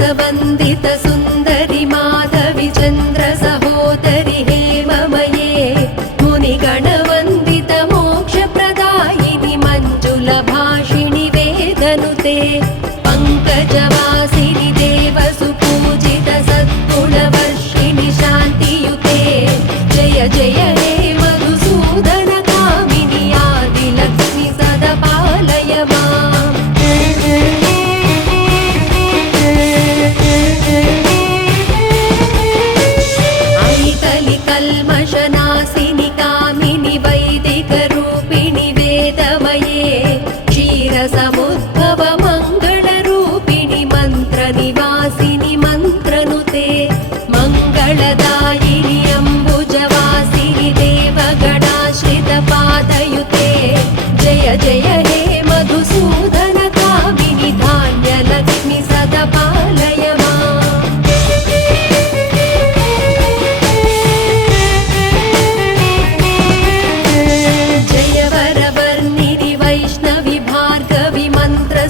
वन्दित सुन्दरि माधवि चन्द्र सहोदरि हेममये मुनिगणवन्दित मोक्षप्रदायिनि मञ्जुलभाषिणि वेदनुते पङ्कजवासिनि देवसुपूजित सद्गुणवर्षिणि शान्तियुते जय जय हे मधुसूदन कामिनि आदिलक्ष्मि सदा पालय माम्। कल्मषनाशिनि कामिनि वैदिकरूपिणि वेदमये क्षीरसमुद्भव मङ्गलरूपिणि मन्त्रनिवासिनि मन्त्रनुते मङ्गलदायिनि अम्बुजवासिनि देवगणाश्रितपादयुते जय जय हे मधुसूदन कामिनि धान्यलक्ष्मि सदा पालय माम्।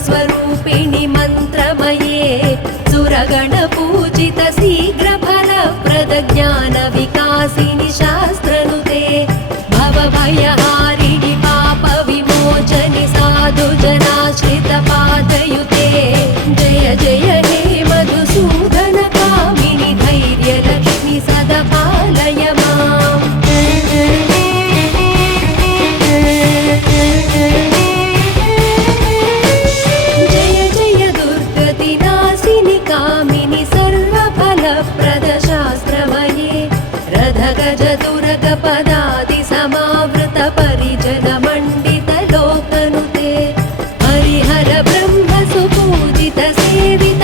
स्वरूपिणि मन्त्रमये सुरगणपूजित शीघ्रफलप्रद ज्ञानविकासिनि शास्त्रनुते भवभयहारिणि पापविमोचनि साधुजनाश्रितपादयुते जय जय हे मधुसूदन कामिनि धैर्यलक्ष्मि सदा पालय माम्। रधगजदुरगपदादि समावृत परिजन मण्डित लोकनुते हरिहर ब्रह्म सुपूजित सेवित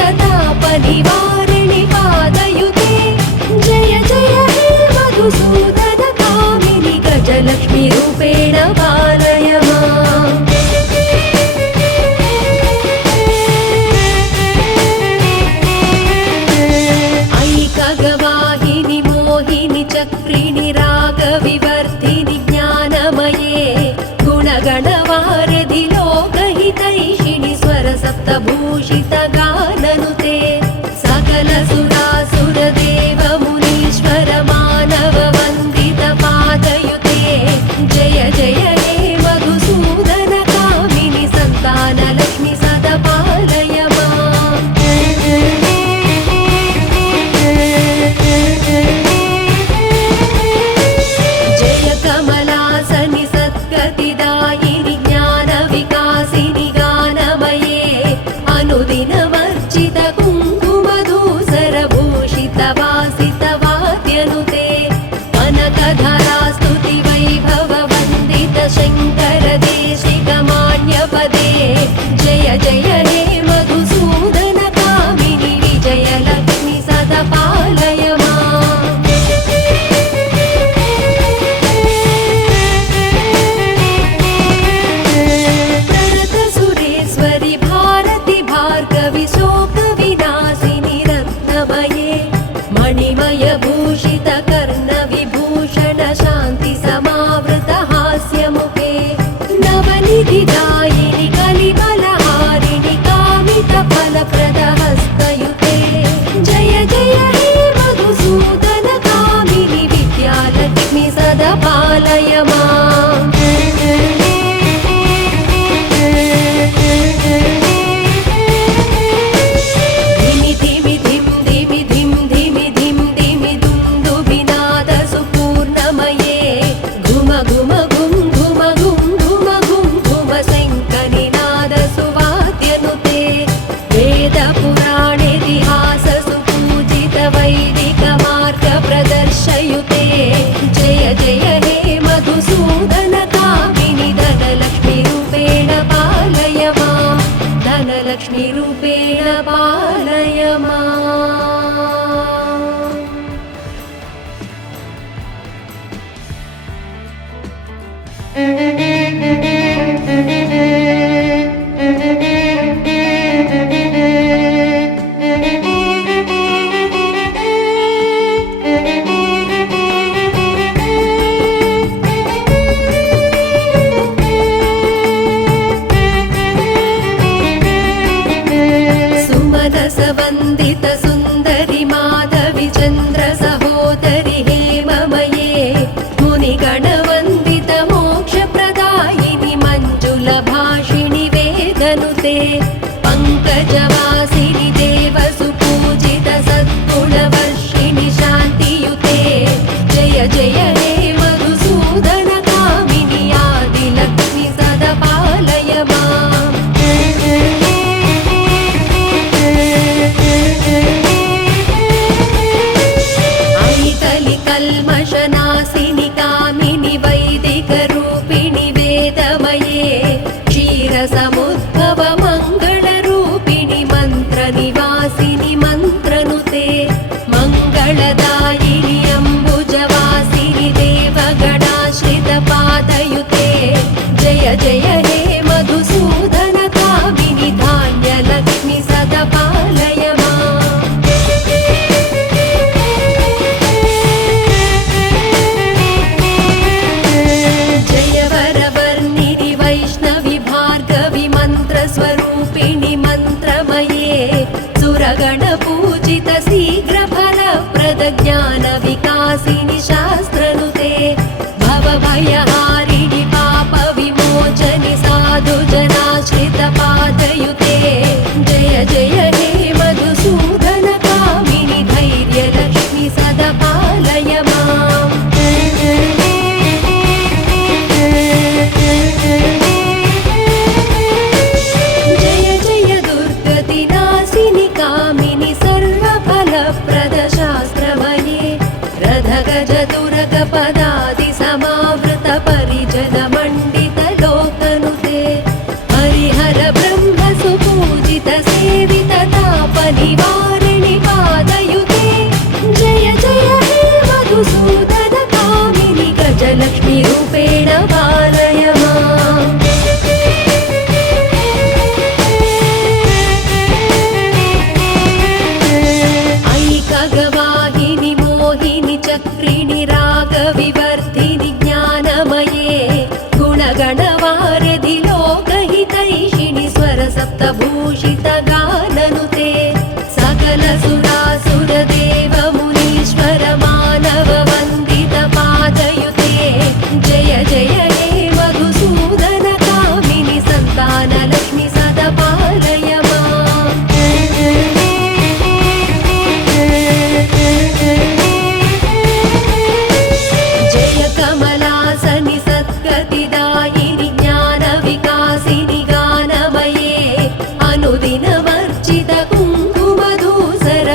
वन्दित सुन्दरि माधवि चन्द्र सहोदरि हेममये मुनिगणवन्दित मोक्षप्रदायिनि मञ्जुलभाषिणि वेदनुते पङ्कजवासिनि देवसुपूजित सद्गुणवर्षिणि शान्तियुते जय जय हे मधुसूदन कामिनि आदिलक्ष्मि सदा पालय माम् कल्मषनाशिनि कामिनि वैदिकरूपिणि वेदमये क्षीरसमुद्भव मङ्गलरूपिणि मन्त्रनिवासिनि मन्त्रनुते मङ्गलदायिनि अम्बुजवासिनि देवगणाश्रितपादयुते जय जय हे मधुसूदन कामिनि धान्यलक्ष्मि सदा पालय माम् स्वरूपिणि मन्त्रमये सुरगणपूजित शीघ्रफलप्रद ज्ञानविकासिनि शास्त्रनुते भवभयहारिणि पापविमोचनि साधुजनाश्रितपादयुते जय जय हे मधुसूदन कामिनि धैर्यलक्ष्मि सदा पालय माम् पदादि समावृत परिजन मण्डित लोकनुते हरिहर ब्रह्म सुपूजित सेवित ताप निवारिणि पादयुते जय जय हे मधुसूदन कामिनि गजलक्ष्मी रूपेण पालय माम् ऐकगवाहिनि मोहिनि चक्रिणि विवर्धिनि ज्ञानमये गुणगणवारधि लोकहितैषिणि स्वरसप्तभूषित गाननुते सकल सुरासुर देव मुनीश्वर मानव वन्दित पादयुते जय जय हे मधुसूदन कामिनि सन्तानलक्ष्मि सदा पालय माम् कमलासनि सद्गतिदायिनि ज्ञानविकासिनि गानमये अनुदिनमर्चित कुङ्कुमधूसर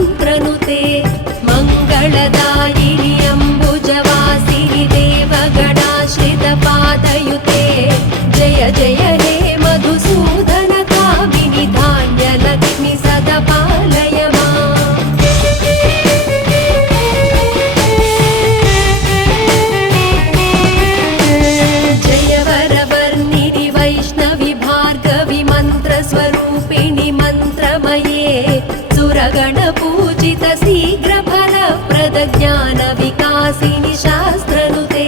मन्त्रनुते मङ्गलदायिनि अम्बुजवासिनि देवगणाश्रितपादयुते जय जय हे मधुसूदन कामिनि धान्यलक्ष्मि सदा पालय माम्। जय वरवर्णिनि वैष्णवि भार्गवि मन्त्रस्वरूपिणि मन्त्रमये सुरगणपूजित शीघ्रफलप्रद ज्ञानविकासिनि शास्त्रनुते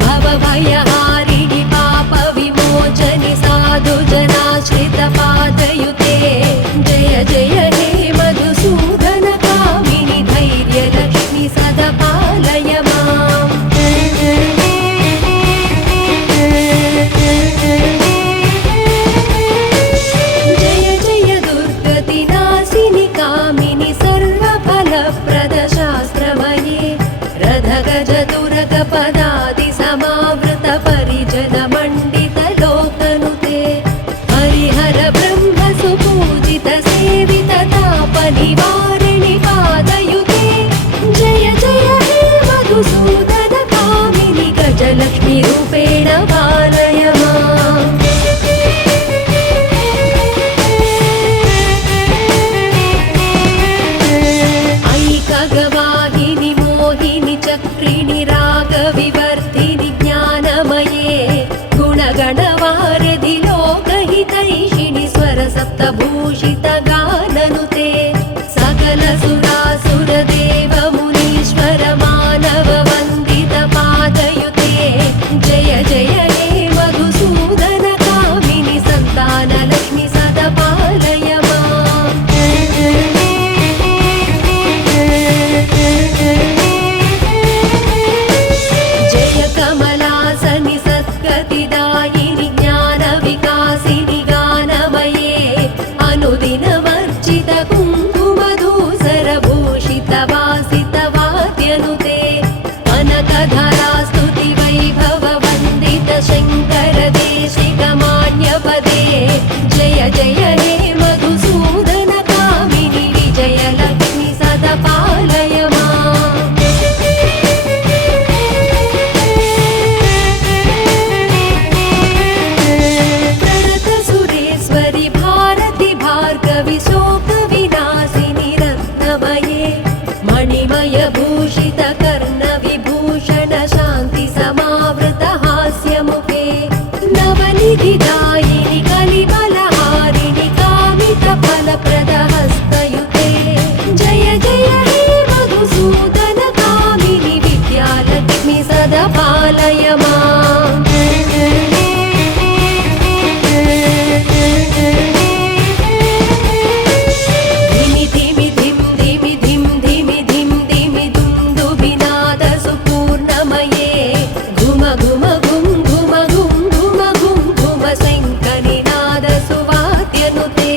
भवभयहारिणि पापविमोचनि साधुजनाश्रितपादयुते जय जय हे मधुसूदन कामिनि धैर्यलक्ष्मि सदा पालय माम्। जय जय दुर्गतिनाशिनि कामिनि सर्वफलप्रद शास्त्रमये रथगजतुरगपदादि समावृत परिजन मण्डित लोकनुते हरिहर ब्रह्म सुपूजित सेवित तापनिवारिणि पादयुते जय जय हे मधुसूदन कामिनि गजलक्ष्मी रूपेण पालय माम्। ऐकगवाहिनि मोहिनि चक्रिणि रागविवर्धिनि ज्ञानमये गुणगणवारिधि लोकहितैषिणि स्वरसप्तभूषित गाननुते सकल सुरासुरदेव मुनीश्वर मानव वन्दित पादयुते जय जय हे मधुसूदन कामिनि सन्तानलक्ष्मि सदा पालय माम्। जय कमलासनि सद्गतिदायिनि ज्ञानविकासिनि गानमये अनुदिनवर्जित कुङ्कुमधूसरभूषित वासित वाद्यनुते कनकधरास्तुति वैभव वन्दित शङ्कर देशिकमान्यपदे जय जय हे मधुसूदन कामिनि विजयलक्ष्मि सदा पालय माम्। प्रणत सुरेश्वरि भारति भार्गवि शोकविनाशिनि रत्नमये मणिमय भूषित कर्णविभूषण शान्ति समावृत हास्यमुखे नवनिधिदायिनि कलिबलहारिणि कामित फलप्रद हस्तयुते जय जय हे मधुसूदन कामिनि विद्यालक्ष्मि सदा पालय माम्। धिमि धिमि धिं धिमि धिं धिमि धिं धिमि दुन्दुभिनाद सुपूर्णमये घुम घुम घुं घुम घुं घुम घुं घुम शङ्खनिनाद सुवाद्यनुते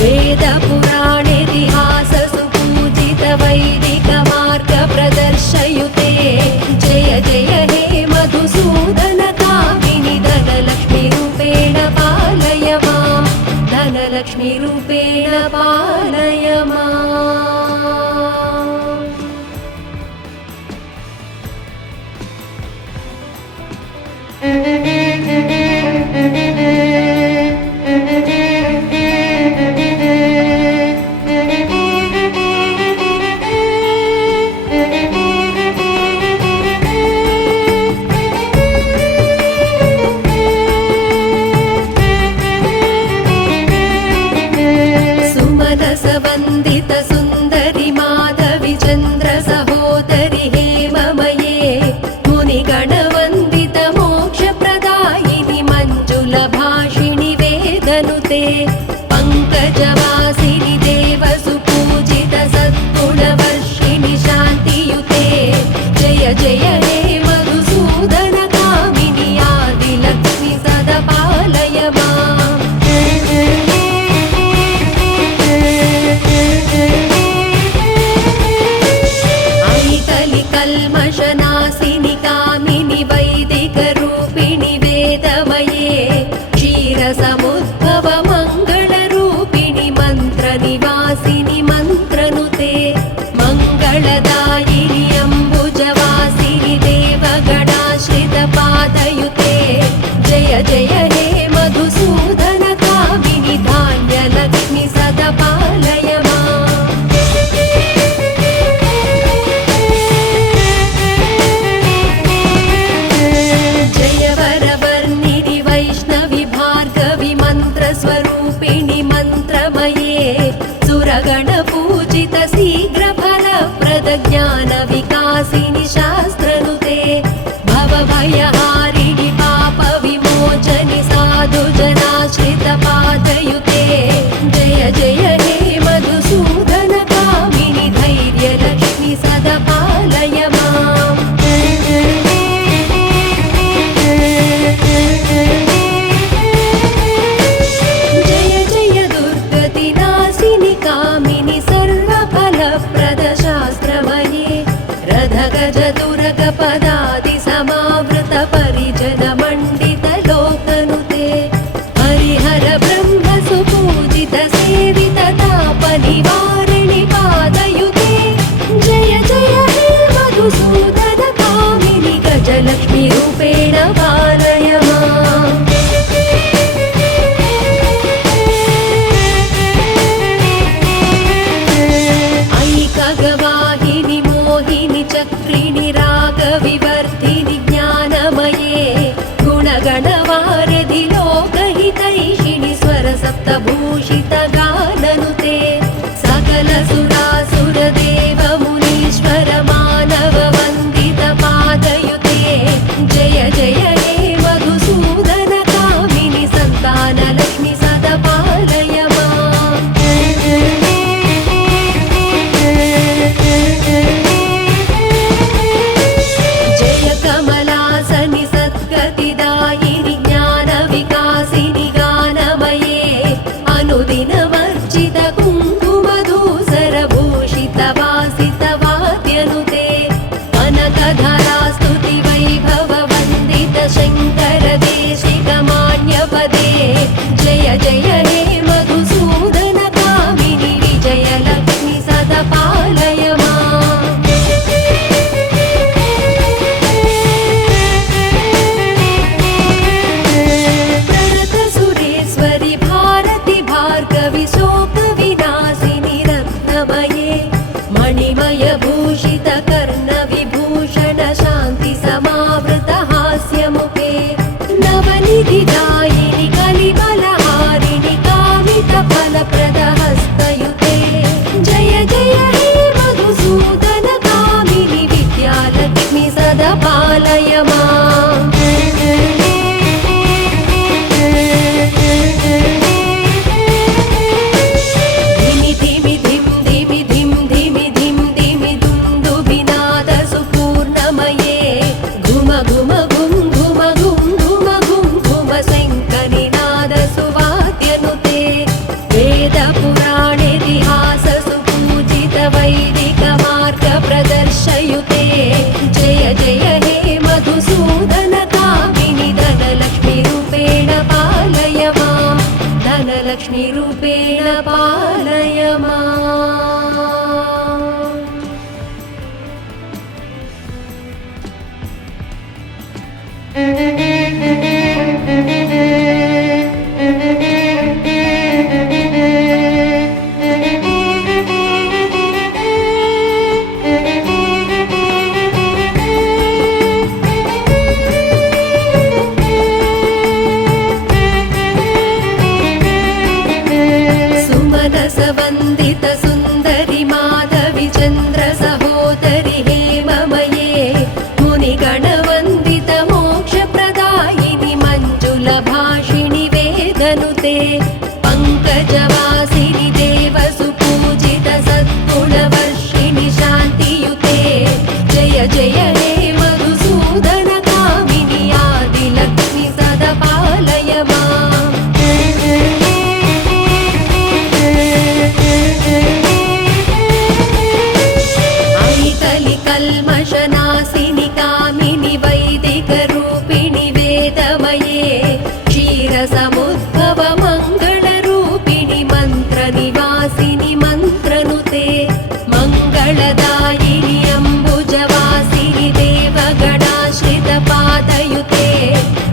वेदपुराणेतिहास सुपूजित वैदिक मार्ग प्रदर्शयुते जय जय हे मधुसूदन कामिनि धनलक्ष्मी रूपेण पालय माम्। धनलक्ष्मी रूपेण पालय माम्। सुमनसवन्दित सुन्दरि माधवि चन्द्र सहोदरि हेममये मुनिगणवन्दित मोक्षप्रदायिनि मञ्जुलभाषिणि वेदनुते पङ्कजवासिनि देवसुपूजित सद्गुणवर्षिणि शान्तियुते जय जय हे मधुसूदन कामिनि आदिलक्ष्मि सदा पालय माम्। कल्मषनाशिनि कामिनि वैदिकरूपिणि वेदमये क्षीरसमुद्भव मङ्गलरूपिणि मन्त्रनिवासिनि मन्त्रनुते चक्रिणि रागविवर्धिनि ज्ञानमये गुणगणवारिधि लोकहितैषिणि स्वरसप्तभूषितगाननुते सकलसुरासुरदेवमुनीश्वर मानववन्दितपादयुते जय जय हे मधुसूदन कामिनि सन्तानलक्ष्मि सदा पालय माम्। जय कमलासनि सद्गतिदायिनि ज्ञानविकासिनि गानमये अनुदिनवर्जित कुङ्कुमधूसरभूषितवासितवाद्यनुते कनकधरा स्तुतिवैभववन्दित शङ्करदेशिकमान्यपदे जय जय हे मधुसूदन कामिनि विजयलक्ष्मि सदा पालय माम्। प्रणतसुरेश्वरि भारति भार्गवि शोकविनाशिनि रत्नमये मणिमयभूषित कर्णविभूषण शान्ति समावृत हास्यमुखे नवनिधिदायिनि कलिबलहारिणि कामितफलप्रदहस्तयुते जय जय हे मधुसूदन कामिनि विद्यालक्ष्मि सदा पालय माम्। धिमि धिमि धिं धिमि धिं धिमि धिं धिमि दुन्दुभिनाद सुपूर्णमये घुम घुम घुं घुम घुं घुम घुं घुम शङ्खनिनाद सुवाद्यनुते वेदपुराणेतिहास सुपूजित वैदिकमार्ग प्रदर्शयुते जय जय हे मधुसूदन कामिनि धनलक्ष्मीरूपेण पालय माम्। धनलक्ष्मीरूपेण पालय माम्। सुमनसवन्दित सुन्दरि माधवि चन्द्र सहोदरि हेममये मुनिगणवन्दित मोक्षप्रदायिनि मञ्जुलभाषिणि वेदनुते पङ्कजवासिनि देवसुपूजित सद्गुणवर्षिणि शान्तियुते जय जय हे मधुसूदन कामिनि आदिलक्ष्मि सदा पालय माम्। कल्मषनाशिनि कामिनि वैदिकरूपिणि वेदमये क्षीरसमुद्भव मङ्गलरूपिणि मन्त्रनिवासिनि मन्त्रनुते मङ्गलदायिनि अम्बुजवासिनि देवगणाश्रितपादयुते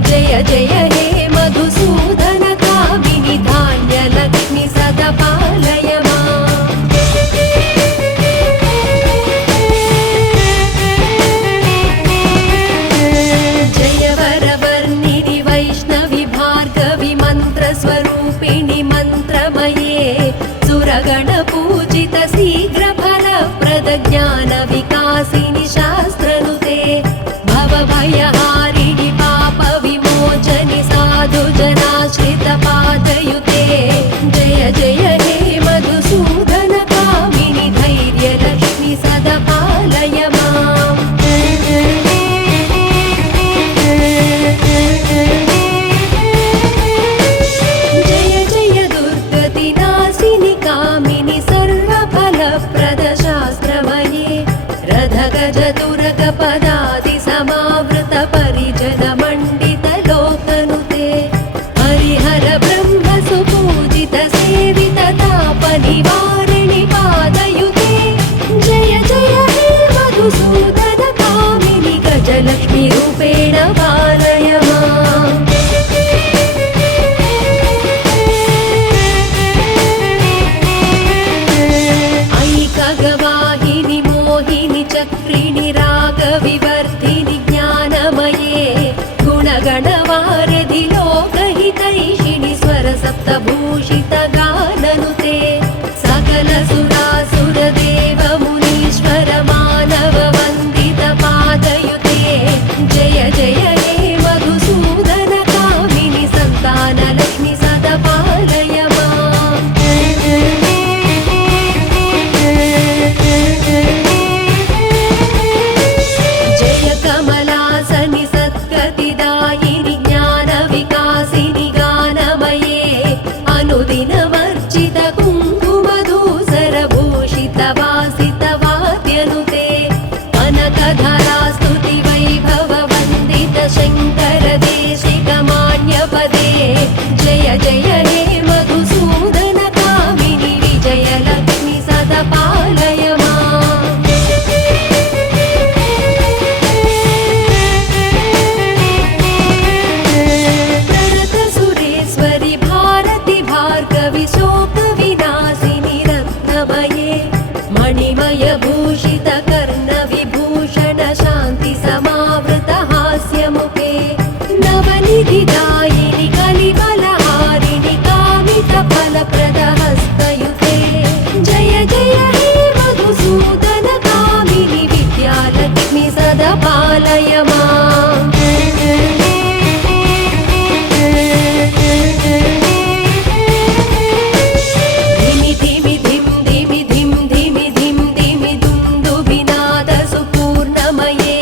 जय जय हे मधुसूदन कामिनि धान्यलक्ष्मि सदा पालय माम्। जय वरवर्णिनि वैष्णवि भार्गवि मन्त्रस्वरूपिणि मन्त्रमये सुरगणपूजित शीघ्रफलप्रद ज्ञानविकासिनि शास्त्रनुते भवभयहारिणि पापविमोचनि साधुजनाश्रितपादयुते जय जय हे मधुसूदन कामिनि धैर्यलक्ष्मि सदा पालय माम्। जय जय दुर्गतिनाशिनि कामिनि सर्वफलप्रद शास्त्रमये स्वरसप्तभूषितगाननुते सकलसुरासुरदेवमुनीश्वर मानववन्दितपादयुते जय जय हे मधुसूदन कामिनि सन्तानलक्ष्मि सदा पालय माम्। जय कमलासनि सद्गतिदायिनि ज्ञानविकासिनि गानमये अनुदिनमर्चित कुङ्कुमधूसरभूषितवासितवाद्यनुते कनकधरा स्तुतिवैभववन्दित शङ्करदेशिकमान्यपदे जय जय हे मधुसूदन कामिनि विजयलक्ष्मि सदा पालय माम्। प्रणतसुरेश्वरि भारति भार्गवि शोकविनाशिनि रत्नमये मणिमयभूषित कर्णविभूषण शान्ति समावृत हास्यमुखे नवनिधिदायिनि कलिबलहारिणि कामितफलप्रदहस्तयुते जय जय हे मधुसूदन कामिनि विद्यालक्ष्मि सदा पालय माम्। धिमि धिमि धिं धिमि धिं धिमि धिं धिमि दुन्दुभिनादसुपूर्णमये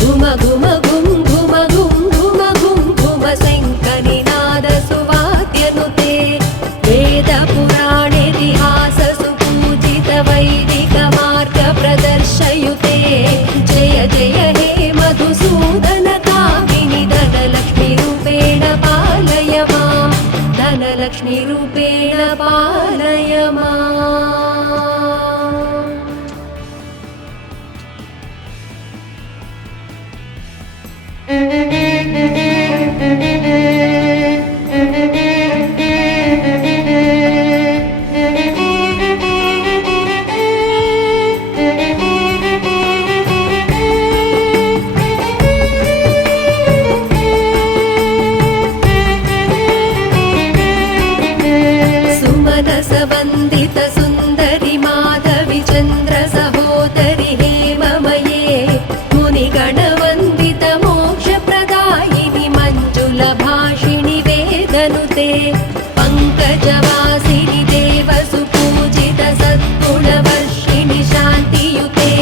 घुम घुम घुं घुम घुं घुम घुं घुम शङ्खनिनादसुवाद्यनुते वेदपुराणेतिहाससुपूजित वैदिकमार्गप्रदर्शयुते जय जय हे मधुसूदन कामिनि धनलक्ष्मीरूपेण पालय माम्। धनलक्ष्मीरूपेण पालय माम्। सुमनसवन्दित सुन्दरि माधवि चन्द्र सहोदरि हेममये मुनिगणवन्दित मोक्षप्रदायिनि मञ्जुलभाषिणि वेदनुते पङ्कजवासिनि देवसुपूजित सद्गुणवर्षिणि शान्तियुते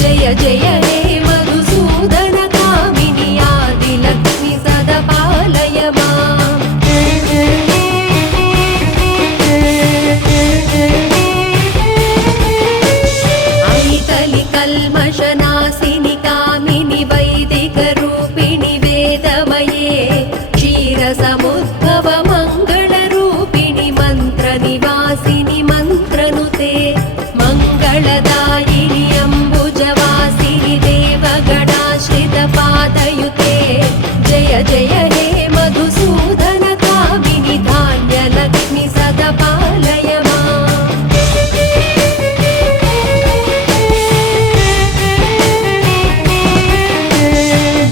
जय जय हे मधुसूदन कामिनि आदिलक्ष्मि सदा पालय माम्। कल्मषनाशिनि कामिनि वैदिकरूपिणि वेदमये क्षीरसमुद्भव मङ्गलरूपिणि मन्त्रनिवासिनि मन्त्रनुते मङ्गलदायिनि अम्बुजवासिनि देवगणाश्रितपादयुते जय जय हे मधुसूदन कामिनि धान्यलक्ष्मि सदा पालय माम्।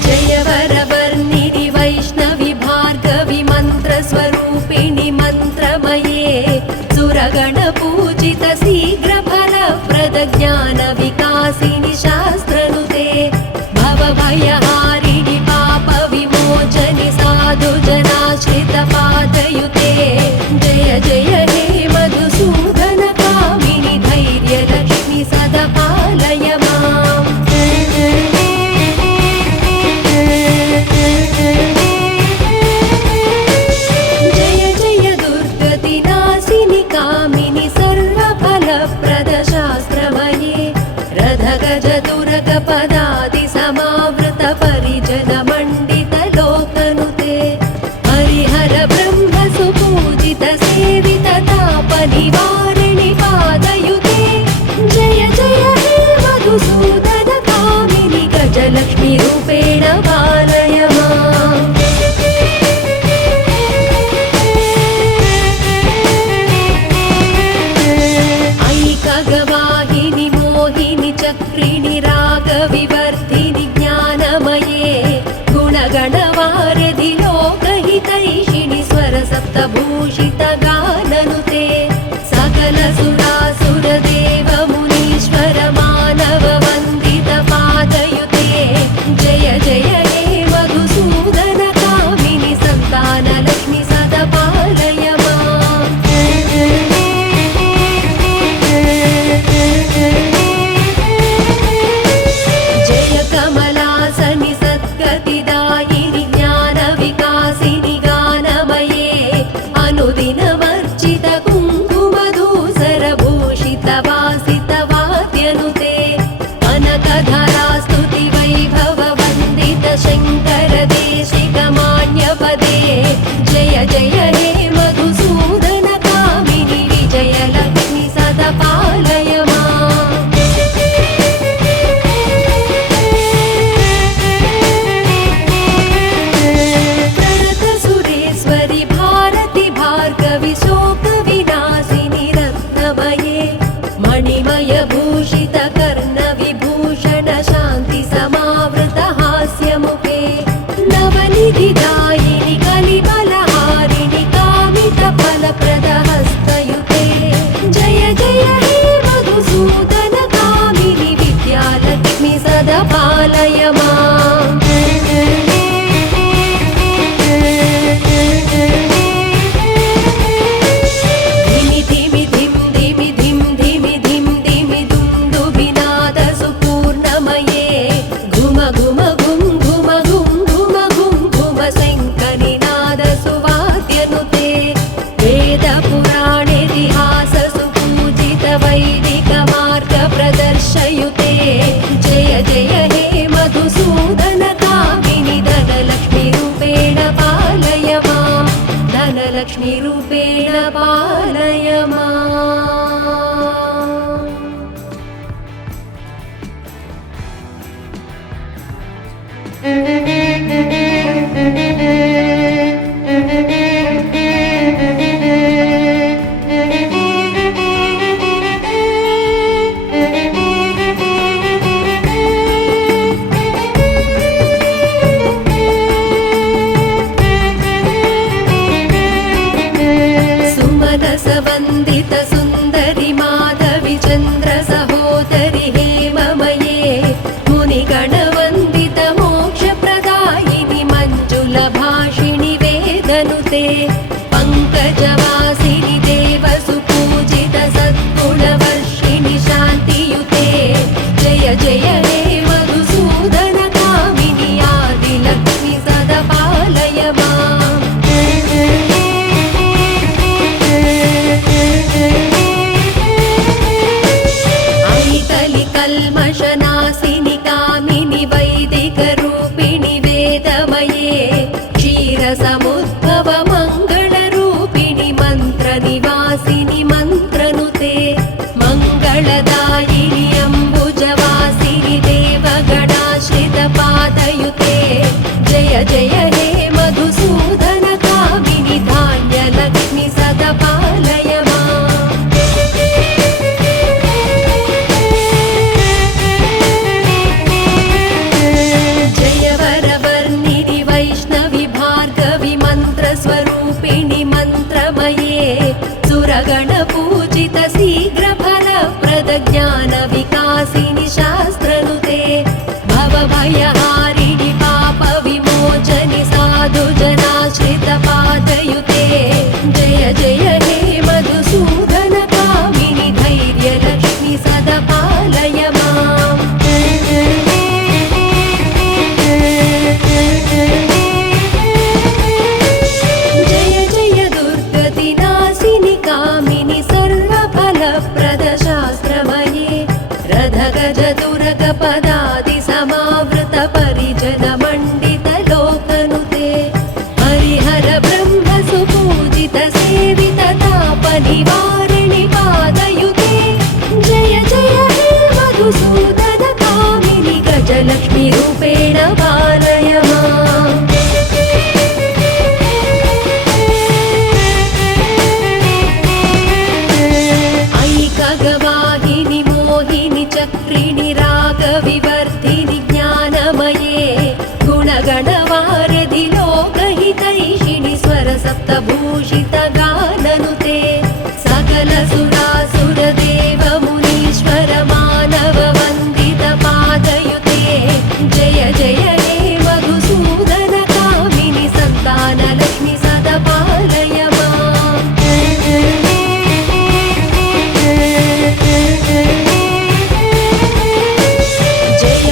जय वरवर्णिनि वैष्णवि भार्गवि मन्त्रस्वरूपिणि मन्त्रमये सुरगणपूजित शीघ्रफलप्रद ज्ञानविकासिनि शास्त्रनुते भवभयहारिणि पापविमोचनि साधुजनाश्रितपादयुते जय जय हे मधुसूदन कामिनि धैर्यलक्ष्मि सदा पालय माम्। जय जय दुर्गतिनाशिनि कामिनि सर्वफलप्रद शास्त्रमये रथगज दुर्गपदादि समावृत परिजन मण्डित लोकनुते हरिहर ब्रह्म सुपूजित सेवित तापनिवारिणि पादयुते जय जय हे मधुसूदन कामिनि गजलक्ष्मी रूपेण पालय माम्। ऐकगवाहिनि मोहिनि चक्रिणि रागविवर्धिनि ज्ञानमये गुणगणवारिधि लोकहितैषिणि स्वरसप्तभूषित सुमनसवन्दित सुन्दरि माधवि चन्द्र सहोदरि हेममये मुनिगणवन्दित मोक्षप्रदायिनि मञ्जुलभाषिणि वेदनुते पङ्कजवासिनि देवसुपूजित सद्गुणवर्षिणि शान्तियुते जय जय हे मधुसूदन कामिनि आदिलक्ष्मि सदा पालय माम् कल्मषनाशिनि कामिनि वैदिकरूपिणि वेदमये क्षीरसमुद्भव मङ्गलरूपिणि मन्त्रनिवासिनि मन्त्रनुते मङ्गलदायिनि अम्बुजवासिनि देवगणाश्रितपादयुते जय जय हे मधुसूदन कामिनि धान्यलक्ष्मि सदा पालय माम् स्वरूपिणि मन्त्रमये सुरगणपूजित शीघ्रफलप्रद ज्ञानविकासिनि शास्त्रनुते भवभयहारिणि पापविमोचनि साधुजनाश्रितपादयुते जय जय हे मधुसूदन कामिनि धैर्यलक्ष्मि सदा पालय माम् रधगजदुरगपदादि समावृत परिजन मण्डित लोकनुते हरिहर ब्रह्म सुपूजित सेवित ताप निवारिणि पादयुते जय जय हे मधुसूदन कामिनि गजलक्ष्मी रूपेण पालय माम् ऐकगवाहिनि मोहिनि चक्रिणि रागविवर्धिनि ज्ञानमये गुणगणवारधि लोकहितैषिणि स्वरसप्तभूषित गाननुते सकल सुरासुरदेव मुनीश्वर मानव वन्दित पादयुते जय जय हे मधुसूदन कामिनि सन्तानलक्ष्मि सदा पालय माम् जय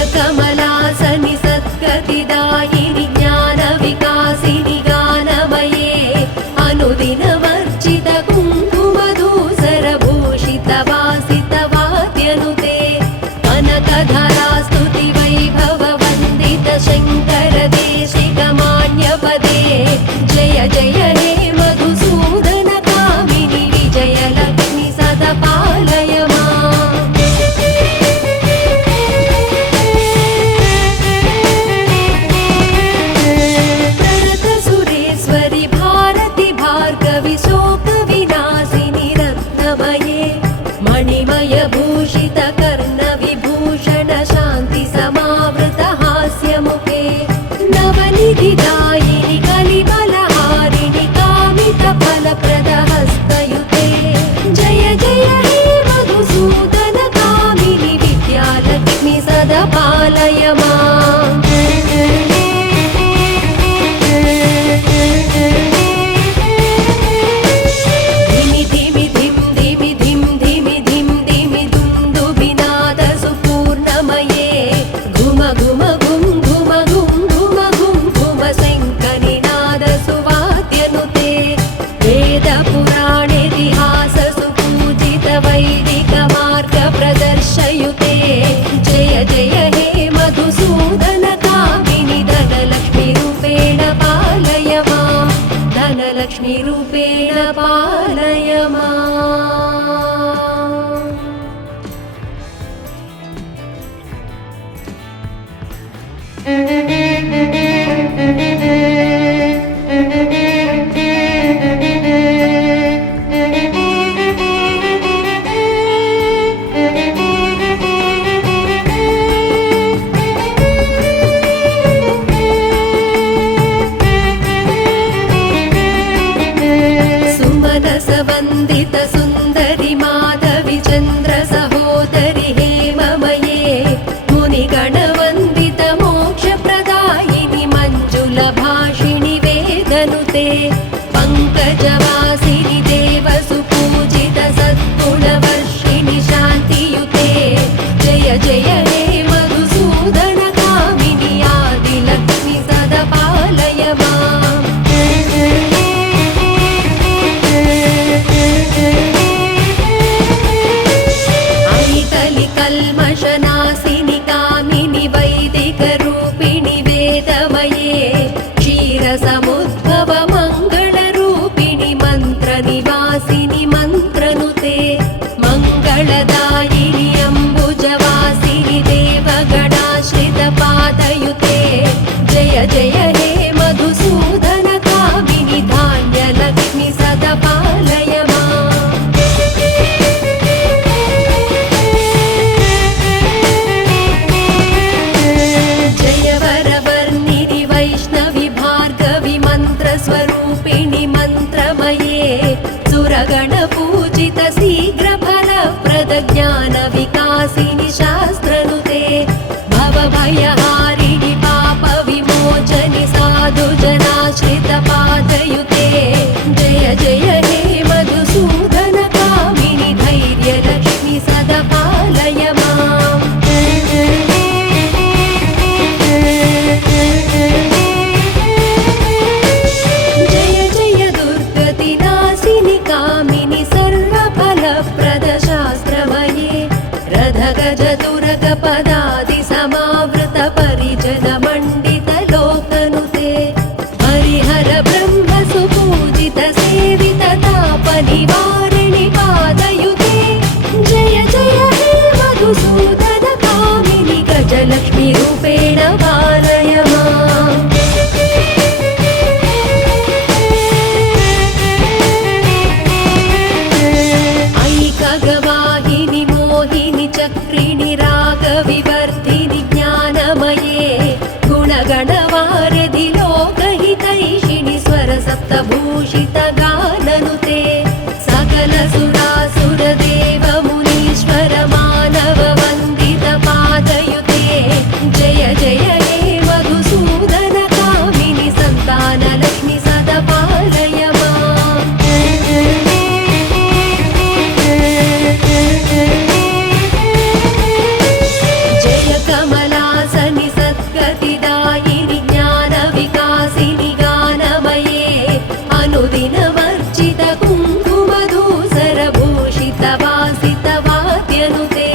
पदादि समावृत परिजन मण्डित लोकनुते हरिहर ब्रह्म सुपूजित सेवित ताप निवारिणि पादयुते जय जय हे मधुसूदन कामिनि गजलक्ष्मी रूपेण पालय माम् ऐकगवाहिनि मोहिनि चक्रिणि रागविवर्धिनि ज्ञानमये गुणगणवारधि लोकहितैषिणि स्वरसप्तभूषित गाननुते सकल सुरासुरदेव मुनीश्वर मानव वन्दित पादयुते जय जय हे मधुसूदन कामिनि सन्तानलक्ष्मि सदा पालय माम् जय कमलासनि सद्गतिदायिनि ज्ञानविकासिनि गानमये अनुदिनवर्जित कुङ्कुमधूसरभूषित वासित वाद्यनुते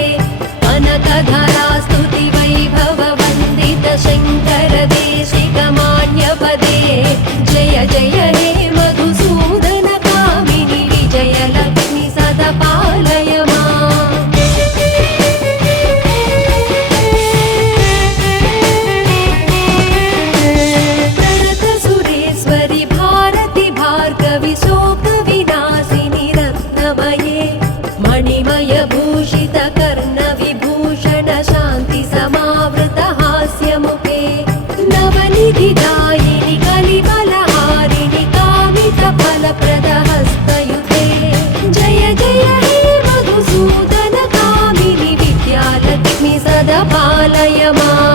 कनकधरा स्तुति वैभव वन्दित शङ्कर देशिक मान्यपदे जय जय हे मधुसूदन कामिनि विजयलक्ष्मि सदा पालय माम् प्रणत सुरेश्वरि भारति भार्गवि शोकविनाशिनि रत्नमये मणिमय भूषित कर्ण विभूषण शान्ति समावृत हास्यमुखे नवनिधिदायिनि कलिबलहारिणि कामित फलप्रद हस्तयुते जय जय हे मधुसूदन कामिनि विद्यालक्ष्मि सदा पालय माम्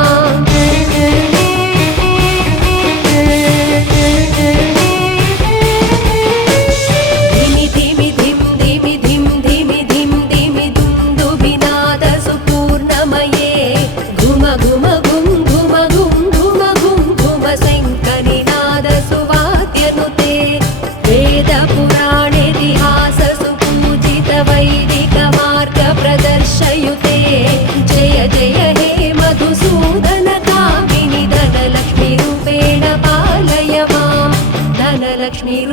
धिमि धिमि धिं धिमि धिं धिमि धिं धिमि दुन्दुभिनाद सुपूर्णमये घुम घुम घुं घुम घुं घुम घुं घुम शङ्खनिनाद सुवाद्यनुते वेद पुराणेतिहास सुपूजित वैदिक मार्ग प्रदर्शयुते जय जय हे मधुसूदन कामिनि धनलक्ष्मी रूपेण पालय माम् धनलक्ष्मी